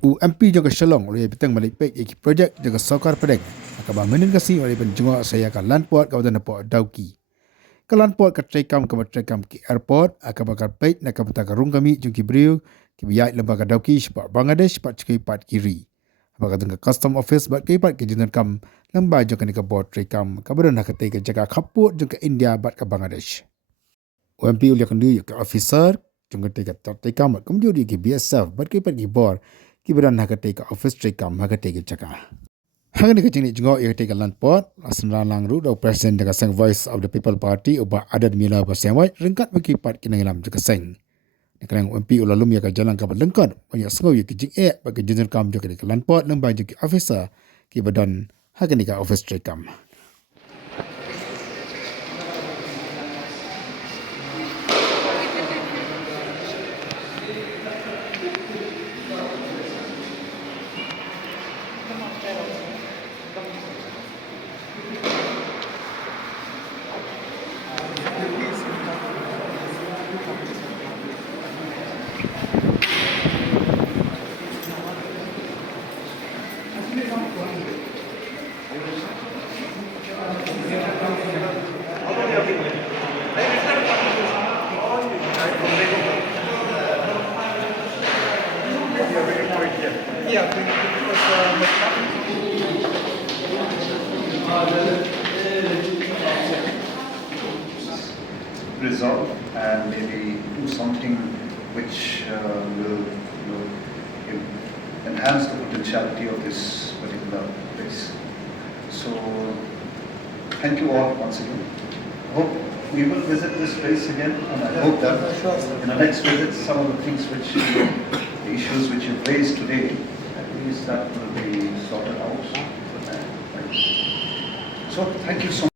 MP juga Shalong oleh Bteng Malipek iki projek juga Sorkar Pdeng akaba menin kasi oleh Jngoh saya ka landport kawasan po Dawki. Ka landport ka trekam ki airport akaba ka pek na ka rung kami jungki briu ki biyai lembaga Dawki sepak Bangladesh pat cekui pat kiri. Apakah dengan custom office bat kei pat ke jenan kam lembaga juga ni ka board trekam ka badan ka te ka jaga kaput juga India bat ka Bangladesh. MP ulia kandu ka officer jungka te ka trekam bat kumjuri ki BSF bat kei pat ki board ki badan ka te ka office trekam ka te ka jaga. Hang ni kecing ni Jngoh ia te ka landport asan lang ru do president dengan sang voice of the people party uba adat mila ba sewai ringkat bagi pat kinangilam juga seng. Kerana MP ulalum ia ka jalan ka lengkot banyak sengau ia kecing bagi jenan kam juga ka landport lembaga juga officer ki badan ni ka office trekam. Resolve and maybe do something which will enhance the potentiality of this particular place. So, thank you all once again. I hope we will visit this place again, and I hope that in the next visit, some of the things which, the issues which you raised today, at least that will be sorted out. So, thank you so much.